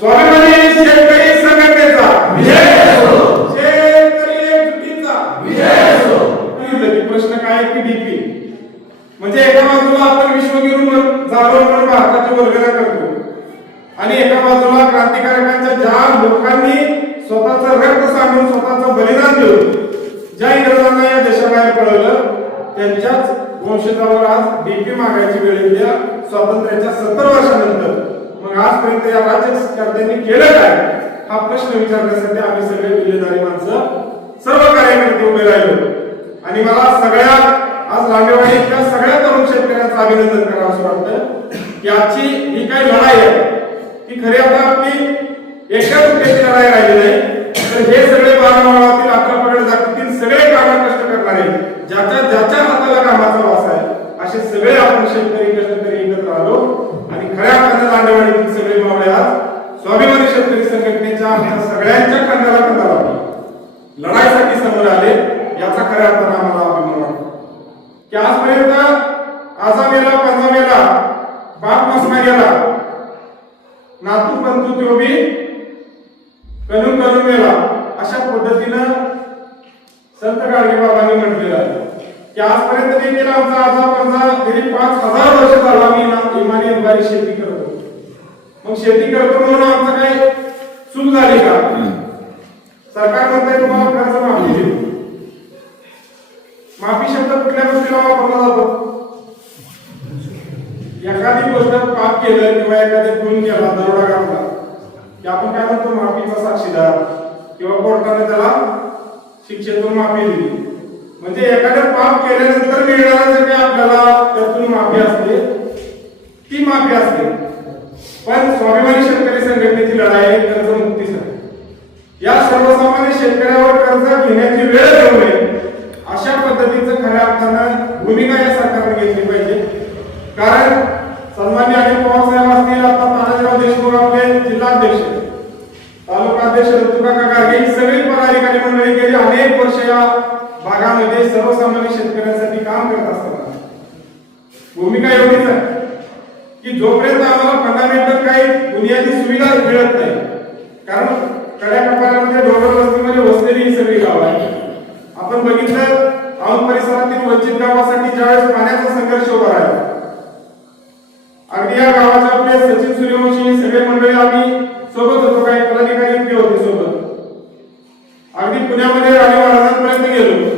स्वाभिमानी शेतकरी संघटनेचा विजय असो, शेतकरी एकजुटीचा विजय असो. प्रश्न काय की डीपी म्हणजे एका बाजूला आपण विश्वगुरू जाधव म्हणून भारताची वर्गना करतो आणि एका बाजूला क्रांतिकारकांच्या ज्या लोकांनी स्वतःचं रक्त सांडून स्वतःचं बलिदान देऊन ज्या इंग्रजांना या देशाबाहेर पळवलं त्यांच्याच वंशजावर आज डीपी मागायची वेळ येते स्वातंत्र्याच्या 70 वर्षानंतर. मग आजपर्यंत या राज्यकर्त्यांनी केलं काय हा प्रश्न विचारण्यासाठी आम्ही सगळे विलेदारी माणसं सर्व कार्यकर्ते उभे राहिलो. आणि मला सगळ्या आज लांडेवाडीच्या सगळ्या तरुण शेतकऱ्यांचं अभिनंदन करावं असं वाटतं की आजची ही काही लढाई आहे ती खरी आता आपली एकाच उद्देशाची लढाई राहिली नाही, तर हे सगळे 12 मावळातील 11 पगड जातीतील सगळे कामं कष्ट करणारे ज्याच्या हाताला कामाचा वास आहे असे सगळे आपण शेतकरी कष्टकरी एकत्र आलो आणि खऱ्या अर्थाने लांडेवाडीतील सगळे मावळे आज स्वाभिमानी शेतकरी संघटनेच्या आमच्या सगळ्यांच्या कंधाला कंधा लावला लढाईसाठी समोर आले. याचा खऱ्या अर्थाने आम्हाला अभिमान वाटतो की आजपर्यंत आजामेला पंजामेला बाप मसमा गेला नातू पंतू तो बी कनून कनून मेला अशा पद्धतीनं संत गाडगे बाबांनी म्हटलेलं आहे की आजपर्यंत देखील आमचा आजा पंजा गेली 5000 वर्ष झाला मी इमानीद्वारे शेती करतो. मग शेती करतो म्हणून आमचं काही चूक झाली का? सरकार म्हणतंय तुम्हाला कर्ज माफी देऊ. माफी शब्द कुठल्या गोष्टीला वापरला जातो? एखादी गोष्ट पाप केलं किंवा एखाद्या खून केला दरोडा घातला की आपण काय म्हणतो माफीचा साक्षीदार किंवा कोर्टाने त्याला शिक्षेतून माफी दिली. म्हणजे एखादं पाप केल्यानंतर मिळणारं जे काही आपल्याला त्यातून माफी असते ती माफी असते. पण स्वाभिमानी शेतकरी संघटनेची लढाई आहे कर्जमुक्तीसाठी. या सर्वसामान्य शेतकऱ्यावर कर्ज घेण्याची वेळ येऊ नये अशा पद्धतीचं खऱ्या अर्थानं भूमिका या सरकारने घेतली पाहिजे. कारण सन्माननीय अनिल पवार साहेब असतील, आता तानाजीराव देशमुख आपले जिल्हाध्यक्ष, तालुकाध्यक्ष ऋतुकाका गार्गे ही सगळी पदाधिकारी मंडळी गेली अनेक वर्ष या भागामध्ये सर्वसामान्य शेतकऱ्यांसाठी काम करत असताना भूमिका एवढीच आहे की जोपर्यंत आम्हाला फंडामेंटल काही बुनियादी सुविधा मिळत नाही, कारण कड्या कपाऱ्यामध्ये डोंगर वस्तीमध्ये वसलेली ही सगळी गाव आहे. आपण बघितलं औंध परिसरातील वंचित गावासाठी ज्यावेळेस पाण्याचा संघर्ष उभा राहिला अगदी या गावाचे आपले सचिन सूर्यवंशी सगळे मंडळी आम्ही सोबत होतो, काही पदाधिकारी इतके होते सोबत. अगदी पुण्यामध्ये राणी महाराजांपर्यंत गेलो.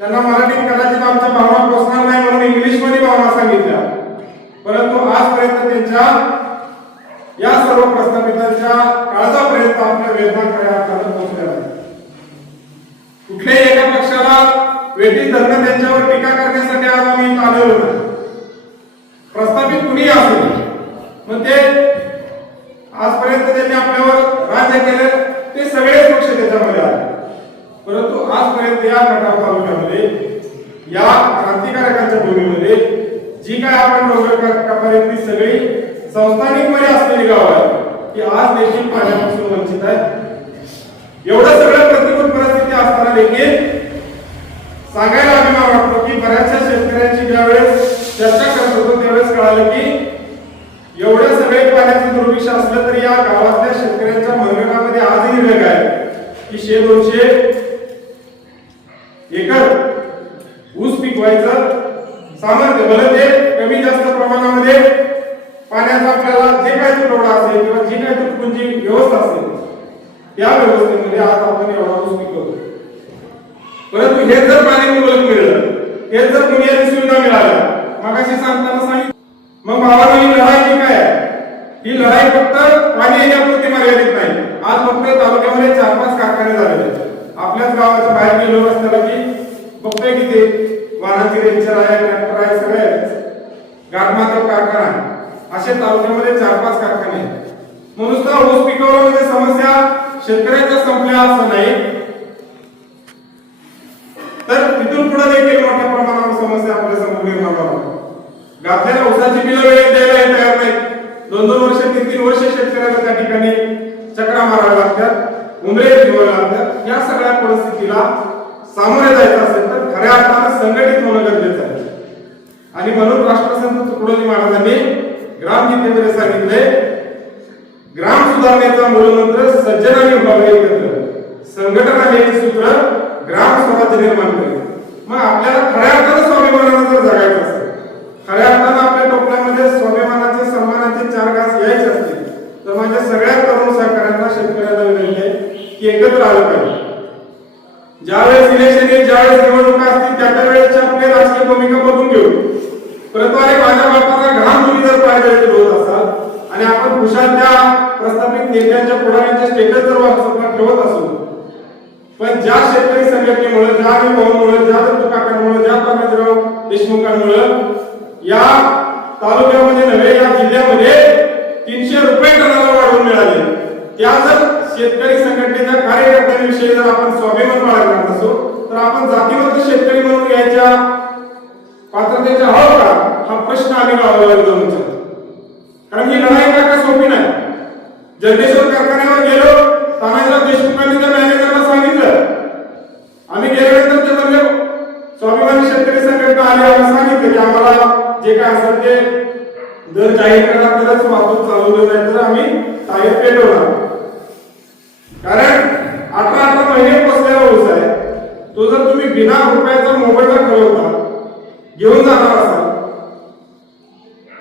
त्यांना मराठीत कदाचित आमच्या भावना पोचणार नाही म्हणून इंग्लिश मध्ये भावना सांगितल्या, परंतु आजपर्यंत त्यांच्या या सर्व प्रस्थापितांच्या काळजापर्यंत आपल्या वेदना खऱ्या अर्थानं पोहोचल्या आहेत. कुठल्याही एका पक्षाला वेठीस धरणं त्यांच्यावर टीका करण्यासाठी आज आम्ही आलेलो नाही. प्रस्थापित कुणी असेल मग ते आजपर्यंत त्यांनी आपल्यावर राज्य केलं ते सगळेच पक्ष त्याच्यामध्ये आले, परंतु आजपर्यंत या खटाव तालुक्यामध्ये या क्रांतिकारकांच्या भूमीमध्ये जी काय आपण डोंगर कपारीतली सगळी संस्थानिकमध्ये असलेली गाव आहे की आज देखील पाण्यापासून वंचित आहे. एवढं सगळं प्रतिकूल परिस्थिती असताना देखील सांगायला अभिमान वाटतो की बऱ्याचशा शेतकऱ्यांची ज्यावेळेस चर्चा करत होतो त्यावेळेस कळालं की एवढं सगळे पाण्याचं दुर्भिक्ष असलं तरी या गावातल्या शेतकऱ्यांच्या मनगटामध्ये आजही वेग आहे की 100-200 एकर ऊस पिकवायचं सामर्थ्य, भले ते कमी जास्त प्रमाणामध्ये पाण्याचा आपल्याला जे काही तुटवडा असेल किंवा जी काही तुटपुंजी व्यवस्था असेल त्या व्यवस्थेमध्ये आज आपण एवढा ऊस पिकवतो. परंतु हे जर पाणी मुबलक मिळलं, हे जर बुनियादी सुविधा मिळाल्या मगाशी सांगताना सांगितलं, मग भावाला ही लढाई जी काय आहे ही लढाई फक्त पाणी येण्यापुरती मर्यादित नाही. आज फक्त तालुक्यामध्ये 4-5 कारखाने झालेले आहेत. आपल्याच गावाच्या बाहेर गेलो रस्त्याला की बघतोय की ते वाहनाची रेंजर आहे, ट्रॅक्टर आहे, सगळे गाठमाते कारखाना आहे. असे तालुक्यामध्ये 4-5 कारखाने आहेत. म्हणून ऊस पिकवलं म्हणजे समस्या शेतकऱ्याच्या संपल्या असं नाही, तर तिथून पुढे देखील मोठ्या प्रमाणावर समस्या आपल्या समोर निर्माण होतात. घातलेल्या ऊसाची बिलं वेळेत द्यायला तयार नाहीत. 2-2 वर्ष 3-3 वर्ष शेतकऱ्याला त्या ठिकाणी चक्रा माराव्या लागतात, उमरे ठेवावे लागतात. या सगळ्या परिस्थितीला सामोरे जायचं असेल तर खऱ्या अर्थानं संघटित होणं गरजेचं आहे. आणि म्हणून राष्ट्रसंत तुकडोजी महाराजांनी ग्रामगीतेमध्ये सांगितले, ग्राम सुधारण्याचा मूलमंत्र सज्जनांनी व्हावे एकत्र, संघटना हे सूत्र ग्राम स्वराज्य निर्माण करेल. मग आपल्याला खऱ्या अर्थानं स्वाभिमानानं जर जगायचं असेल, खऱ्या अर्थानं आपल्या टोपल्यामध्ये स्वाभिमानाचे सन्मानाचे 4 घास यायचे असतील, तर माझ्या सगळ्या तरुण सहकाऱ्यांना, शेतकऱ्यांना विनंती आहे की एकत्र आलं पाहिजे. ज्यावेळेस इलेक्शन येईल, ज्यावेळेस निवडणुका असतील, त्या वेळेसची आपली राजकीय भूमिका बघून घेऊ. परंतु अरे माझ्या बापाचा घाम तुम्ही जर पाहिजे होत असाल आणि आपण खुशाल त्या प्रस्थापित नेत्यांच्या पुढाऱ्यांचे स्टेटस जर व्हॉट्सअपला ठेवत असू, पण ज्या शेतकरी संघटनेमुळे, ज्या भाऊमुळे, ज्या दत्तू काकांमुळे, ज्या तानाजीराव देशमुखांमुळे या तालुक्यामध्ये नव्हे या जिल्ह्यामध्ये 300 रुपये टनाला वाढवून मिळाले, त्या जर शेतकरी संघटनेच्या कार्यकर्त्यांविषयी जर आपण स्वाभिमान बाळगणार असो, तर आपण जातीवंत शेतकरी म्हणून याच्या पात्रतेच्या आहोत का, हा प्रश्न आम्ही गावाला जाऊन विचारतो. कारण ही लढाई का सोपी नाही. जगदेश्वर कारखान्यावर गेलो, तानाजीराव देशमुखांनी त्या मॅनेजरला सांगितलं, आम्ही गेल्यानंतर ते म्हणले स्वाभिमानी शेतकरी संघटना आली, आम्ही सांगितलं की आम्हाला जे काय असेल ते दर जाहीर करा, तरच वाहतूक चालवली नाही तर आम्ही टायर पेटवणार. कारण 18 महिने पोचलेला ऊस आहे, तो जर तुम्ही बिना रुपयाचा मोबाईलला ठरवता घेऊन जाणार असाल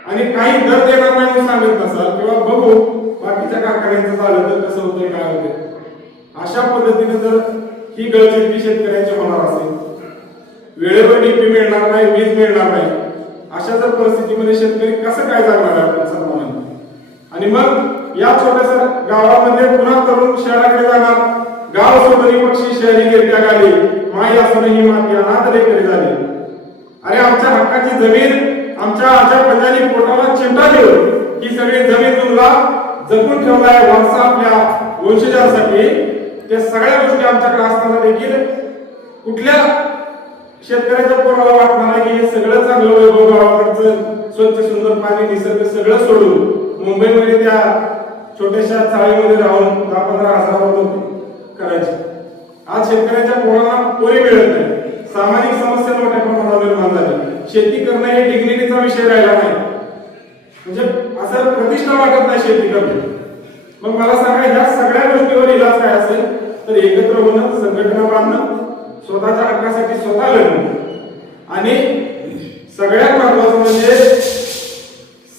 आणि काही दर देणार नाही म्हणून सांगत नसाल, किंवा बघू बाकीच्या कारखान्यांचं झालं तर कसं होतंय काय होतंय, अशा पद्धतीने जर ही गळचेपी शेतकऱ्यांची होणार असेल, वेळेवर डीपी मिळणार नाही, वीज मिळणार नाही, अशा जर परिस्थितीमध्ये शेतकरी कसं काय जगणार आहे आपण सर्वांनी. आणि मग या छोट्याशा गावामध्ये पुन्हा तरुण शहराकडे जाणार, गाव सोडणी पक्षी शहरी गिरट्या गाली, माई असूनही माती अनाथ लेकरी झाली. अरे आमच्या हक्काची जमीन, आमच्या आजा पंजानी पोटाला चिमटा देऊन ही सगळी जमीन तुम्हाला जपून ठेवलाय वारसा आपल्या वंशजांसाठी. त्या सगळ्या गोष्टी आमच्याकडे असताना देखील कुठल्या शेतकऱ्याच्या पोराला वाटणार आहे की हे सगळं चांगलं वैभव गावाकडचं स्वच्छ सुंदर पाणी निसर्ग सगळं सोडून मुंबईमध्ये त्या छोट्याशा चाळीमध्ये राहून 10-15 हजारावर करायचे. आज शेतकऱ्याच्या पोराला पोरी मिळत नाही, सामाजिक समस्या मोठ्या प्रमाणावर निर्माण झाली, शेती करणं हे डिग्निटीचा विषय राहिला नाही, म्हणजे असं प्रतिष्ठा वाटत नाही शेती करणं. मग मला सांगा ह्या सगळ्या गोष्टीवर इलाज काय असेल तर एकत्र होणं, संघटना बांधणं, स्वतःच्या हक्कासाठी स्वतः लढणं आणि सगळ्यात महत्वाचं म्हणजे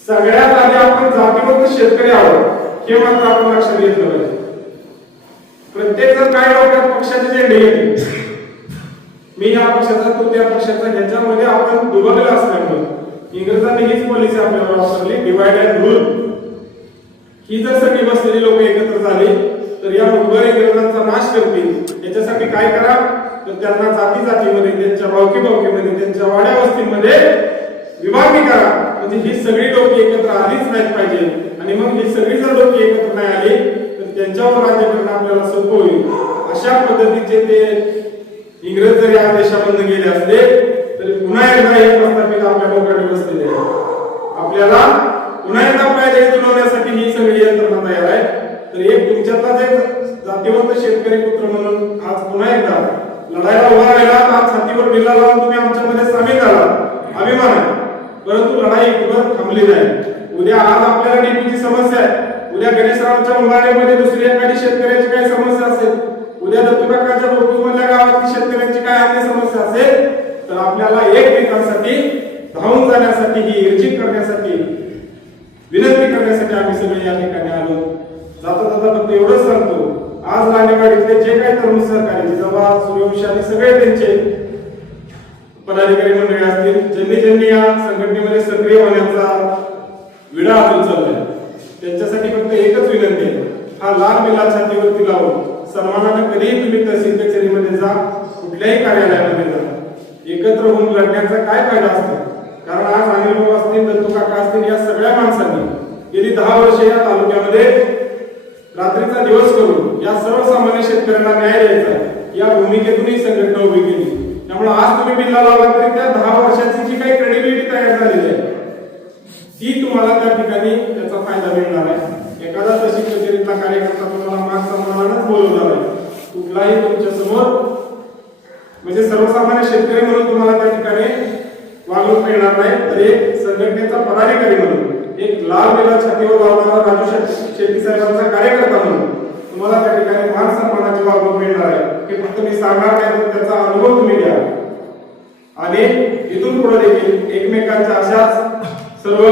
सगळ्यात आधी आपण जातीवंत शेतकरी आहोत हे मात्र आपण लक्षात घेतलं पाहिजे. प्रत्येक जण काय डोक्यात पक्षाचे झेंडे घेते, मी या पक्षाचा तो त्या पक्षाचा, ह्याच्यामध्ये आपण दुबळलेला असल्यामुळे इंग्रजांनी हीच पॉलिसी आपल्याला वापरली, डिवाइड अँड रूल. ही जर सगळी बसलेली लोक एकत्र झाली तर या मुघल इंग्रजांचा नाश करतील. याच्यासाठी काय करा तर त्यांना जाती जातीमध्ये, त्यांच्या भावकी भावकीमध्ये, त्यांच्या वाड्या वस्तीमध्ये विभागणी करा, म्हणजे ही सगळी लोक एकत्र आलीच नाहीत पाहिजे. आणि मग ही सगळी जर लोक एकत्र नाही आली तर त्यांच्यावर राज्य करणं आपल्याला सोपं होईल. अशा पद्धतीचे ते इंग्रज जर या देशामधून गेले असले तरी पुन्हा एकदा हे प्रस्थापित आपल्या लोकांनी बसलेले आहे. आपल्याला पुन्हा एकदा पायदळी तुडवण्यासाठी ही सगळी यंत्रणा तयार आहे. तर एक तुमच्यातला जे जातीवंत शेतकरी पुत्र म्हणून आज पुन्हा एकदा लढाईला उभा राहिला, आज छातीवर बिल्ला लावून तुम्ही आमच्यामध्ये सामील झाला, अभिमान आहे. परंतु लढाई इथवर थांबली नाही. उद्या आज आपल्याला डीपीची समस्या आहे, उद्या गणेशरावच्या उंबाऱ्यामध्ये दुसरी एखादी शेतकऱ्याची काही समस्या असेल, उद्या दत्तूकाकांच्या मधल्या गावातली शेतकऱ्यांची काय अन्य समस्या असेल, तर आपल्याला एकमेकांसाठी धावून जाण्यासाठी, ही इर्जित करण्यासाठी, विनंती करण्यासाठी आम्ही सगळे या ठिकाणी आलो. जाता जाता फक्त एवढंच सांगतो, आज लांडेवाडीतले जे काही तरुण सहकारी, जिजाबा, सूर्यवंशी आणि सगळे त्यांचे पदाधिकारी मंडळी असतील, ज्यांनी या संघटनेमध्ये सक्रिय होण्याचा विडा हात उचललाय, त्यांच्यासाठी फक्त एकच विनंती आहे, हा लाल बिला छातीवरती लावून सन्मानानं कधीही तुम्ही तहसील कचेरीमध्ये जा, कुठल्याही कार्यालयामध्ये जा, एकत्र होऊन लढण्याचा काय फायदा असतो. कारण आज अनिल भाऊ असतील, दत्तू काका असतील, या सगळ्या माणसांनी गेली 10 वर्षे या तालुक्यामध्ये रात्रीचा दिवस करून या सर्वसामान्य शेतकऱ्यांना न्याय द्यायचा या भूमिकेतून ही संघटना उभी केली. त्यामुळे आज तुम्ही बिल्ला लावला तरी त्या 10 वर्षाची जी काही क्रेडिबिलिटी तयार झालेली आहे ती तुम्हाला त्या ठिकाणी त्याचा फायदा मिळणार आहे. एखादा तहसील कचेरीतला कार्यकर्ता तुम्हाला मान सन्मानानंच बोलवणार आहे, कुठलाही तुमच्या समोर म्हणजे सर्वसामान्य शेतकरी म्हणून तुम्हाला त्या ठिकाणी वागणूक मिळणार नाही, तर एक संघटनेचा पदाधिकारी म्हणून एक लाल बेला छातीवर लावणारा राजू शेट्टी साहेबांचा कार्यकर्ता म्हणून तुम्हाला त्या ठिकाणी मान सन्मानाची वागणूक मिळणार आहे. हे फक्त मी सांगणार नाही, तर त्याचा अनुभव तुम्ही घ्या आणि इथून पुढे देखील एकमेकांच्या अशाच सर्व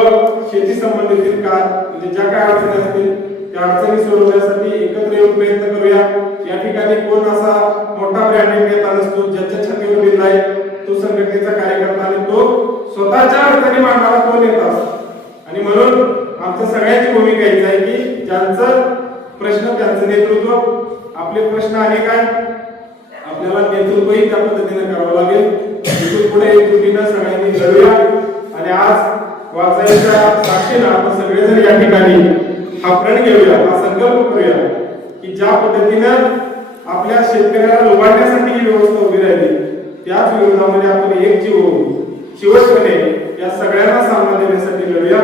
शेती संबंधित म्हणजे ज्या काय अडचणी असतील त्या अडचणी सोडवण्यासाठी एकत्र येऊन प्रयत्न करूया. या ठिकाणी कोण असा मोठा ब्रँडेड नेता नसतो, ज्याच्या छातीवर लिहिलं आहे तो संघटनेचा कार्यकर्ता आणि तो स्वतःच्या अडचणी मांडणारा तो नेता असतो. आणि म्हणून आमच्या सगळ्यांची भूमिका हीच आहे की ज्यांचं प्रश्न त्यांचं नेतृत्व, आपले प्रश्न अनेक आहेत, आपल्याला नेतृत्वही त्या पद्धतीने करावं लागेल. इथून पुढे एकजुटीनं सगळ्यांनी लढूया आणि आज वाचायच्या साक्षीनं आपण सगळेजण या ठिकाणी हा प्रण घेऊया, हा संकल्प करूया की ज्या पद्धतीनं आपल्या शेतकऱ्याला लुबाडण्यासाठी ही व्यवस्था उभी राहिली त्याच विरोधामध्ये आपण एक जीव होऊ शेवटपणे या सगळ्यांना सामना देण्यासाठी लढूया.